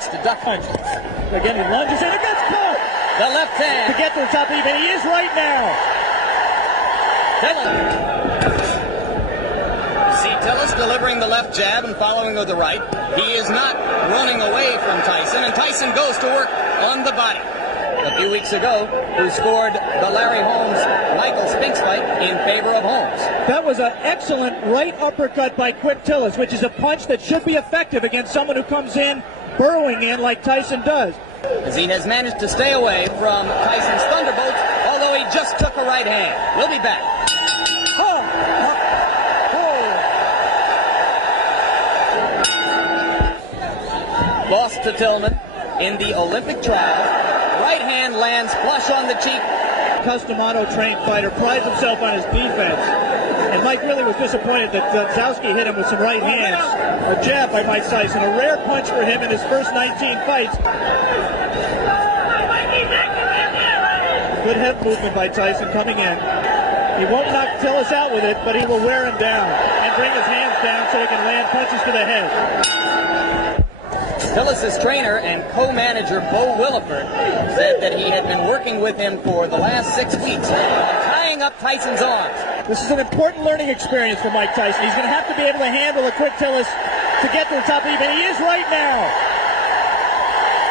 gets to duck punch. Again, he lunges in and gets caught. The left hand. To get to the top even. He is right now. See Tillis delivering the left jab and following with the right. He is not running away from Tyson, and Tyson goes to work on the body. A few weeks ago, who scored the Larry Holmes-Michael Spinks fight in favor of Holmes. That was an excellent right uppercut by Quick Tillis, which is a punch that should be effective against someone who comes in burrowing in like Tyson does. As he has managed to stay away from Tyson's thunderbolts, although he just took a right hand. We'll be back. Lost to Tillman in the Olympic trial. Right hand lands flush on the cheek. Custom auto-trained fighter prides himself on his defense. And Mike really was disappointed that Zowski hit him with some right hands. A jab by Mike Tyson, a rare punch for him in his first 19 fights. Good head movement by Tyson coming in. He won't knock Tillis out with it, but he will wear him down and bring his hands down so he can land punches to the head. Tillis' trainer and co-manager Bo Williford said that he had been working with him for the last 6 weeks, tying up Tyson's arms. This is an important learning experience for Mike Tyson. He's going to have to be able to handle a Quick Tillis to get to the top even. He is right now.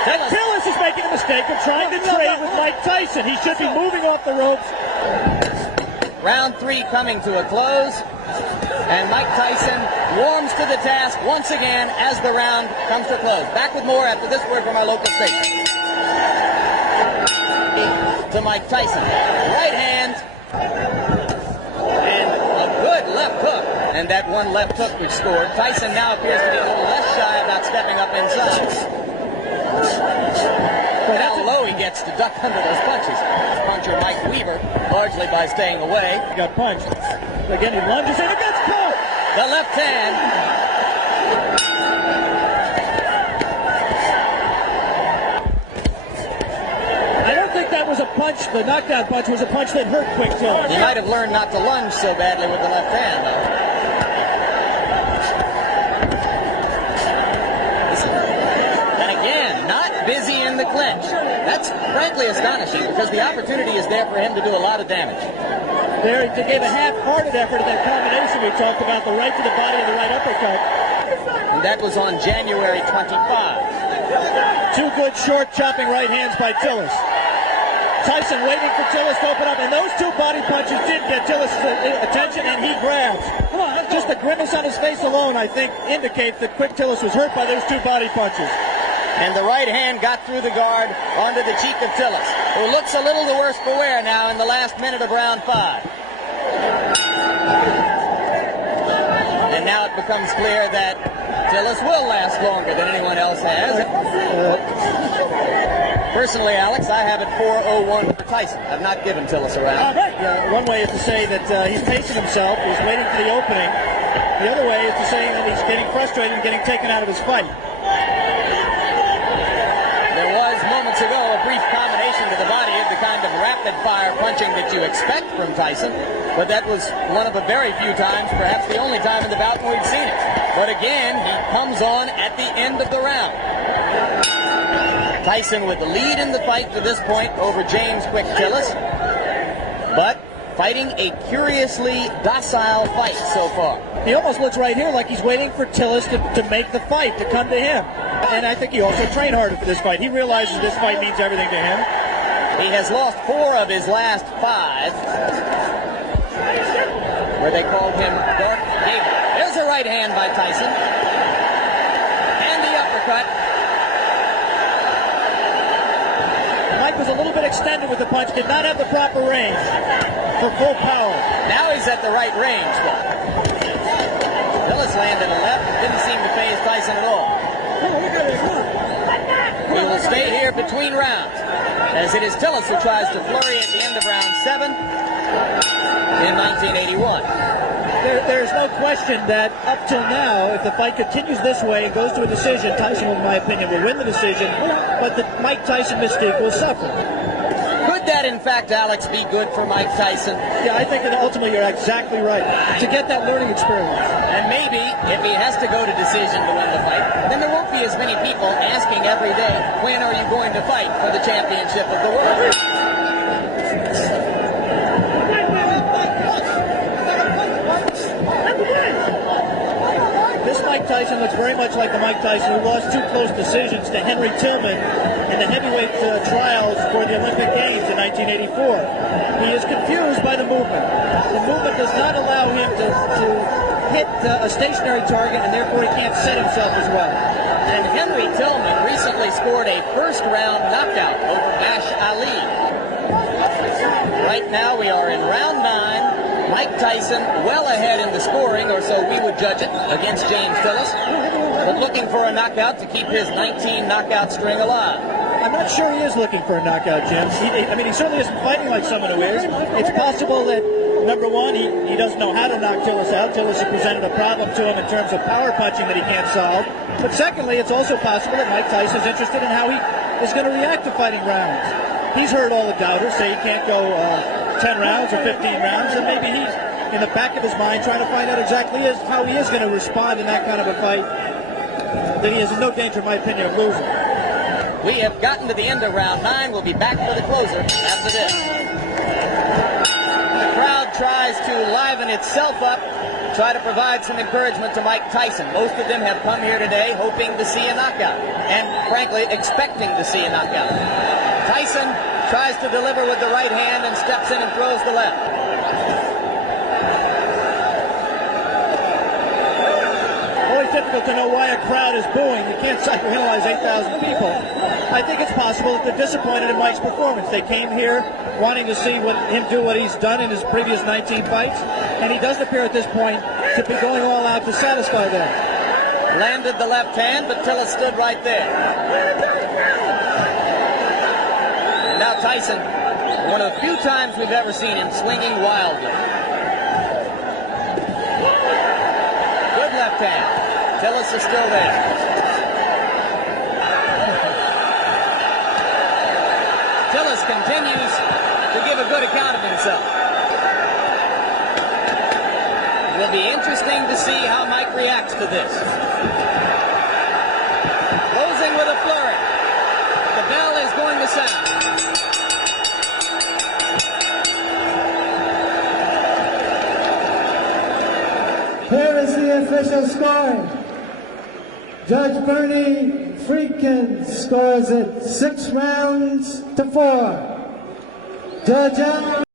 Tillis is making a mistake of trying to trade with Mike Tyson. He should be moving off the ropes. Round 3 coming to a close. And Mike Tyson warms to the task once again as the round comes to a close. Back with more after this word from our local station. To Mike Tyson. Right hand. And a good left hook. And that one left hook which scored. Tyson now appears to be a little less shy about stepping up inside. But how low he gets to duck under those punches. Puncher Mike Weaver, largely by staying away. He got punched. Again, he lunges in and gets caught. The left hand. I don't think that was a punch. The knockdown punch was a punch that hurt Quick Tillis. He might have learned not to lunge so badly with the left hand, though. And again, not busy in the clinch. That's frankly astonishing because the opportunity is there for him to do a lot of damage. There, he gave a half-hearted effort at that combination we talked about, the right to the body and the right uppercut. And that was on January 25. Two good short chopping right hands by Tillis. Tyson waiting for Tillis to open up, and those two body punches did get Tillis' attention, and he grabs. Just the grimace on his face alone, I think, indicates that Quick Tillis was hurt by those two body punches. And the right hand got through the guard onto the cheek of Tillis, who looks a little the worse for wear now in the last minute of round 5. And now it becomes clear that Tillis will last longer than anyone else has. Personally, Alex, I have it 4:01 for Tyson. I've not given Tillis a round. One way is to say that he's pacing himself, he's waiting for the opening. The other way is to say that he's getting frustrated and getting taken out of his fight. There was moments ago a brief combination to the body of the kind of rapid-fire punching that you expect from Tyson, but that was one of a very few times, perhaps the only time in the bout where we'd seen it. But again, he comes on at the end of the round. Tyson with the lead in the fight to this point over James Quick Tillis, but fighting a curiously docile fight so far. He almost looks right here like he's waiting for Tillis to make the fight, to come to him. And I think he also trained harder for this fight. He realizes this fight means everything to him. He has lost 4 of his last 5, where they called him Dark David. There's a right hand by Tyson. And the uppercut. Mike was a little bit extended with the punch, did not have the proper range for full power. Now he's at the right range, though. Tillis landed a left, didn't seem to faze Tyson at all. We will stay here between rounds, as it is Tillis who tries to flurry at the end of round 7 in 1981. There's no question that up till now, if the fight continues this way and goes to a decision, Tyson, in my opinion, will win the decision, but the Mike Tyson mystique will suffer. Could that, in fact, Alex, be good for Mike Tyson? Yeah, I think that ultimately you're exactly right. To get that learning experience. And maybe if he has to go to decision to win the fight, then there won't be as many people asking every day, when are you going to fight for the championship of the world? This Mike Tyson looks very much like the Mike Tyson who lost two close decisions to Henry Tillman in the heavyweight trials for the Olympic Games in 1984. He is confused by the movement. The movement does not allow him to hit a stationary target, and therefore he can't set himself as well. And Henry Tillman recently scored a first-round knockout over Bash Ali. Right now we are in round 9. Mike Tyson well ahead in the scoring, or so we would judge it, against James Tillis, but looking for a knockout to keep his 19 knockout string alive. I'm not sure he is looking for a knockout, Jim. He certainly isn't fighting like someone who is. It's possible that, number one, he doesn't know how to knock Tillis out. Tillis has presented a problem to him in terms of power punching that he can't solve. But secondly, it's also possible that Mike Tyson is interested in how he is going to react to fighting rounds. He's heard all the doubters say he can't go 10 rounds or 15 rounds, and maybe he's in the back of his mind trying to find out exactly how he is going to respond in that kind of a fight that he is in no danger, in my opinion, of losing. We have gotten to the end of round 9. We'll be back for the closer after this. The crowd tries to liven itself up, try to provide some encouragement to Mike Tyson. Most of them have come here today hoping to see a knockout, and frankly, expecting to see a knockout. Tyson tries to deliver with the right hand and steps in and throws the left. Always difficult to know why a crowd is booing. You can't psychoanalyze 8,000 people. I think it's possible that they're disappointed in Mike's performance. They came here wanting to see him do what he's done in his previous 19 fights, and he does appear at this point to be going all out to satisfy them. Landed the left hand, but Tillis stood right there. Now Tyson, one of the few times we've ever seen him swinging wildly. Good left hand. Tillis is still there. Tillis continues to give a good account of himself. It will be interesting to see how Mike reacts to this. Closing with a flurry. The bell is going to sound. Here is the official score. Judge Bernie Friedkin scores it 6 rounds to 4. Judge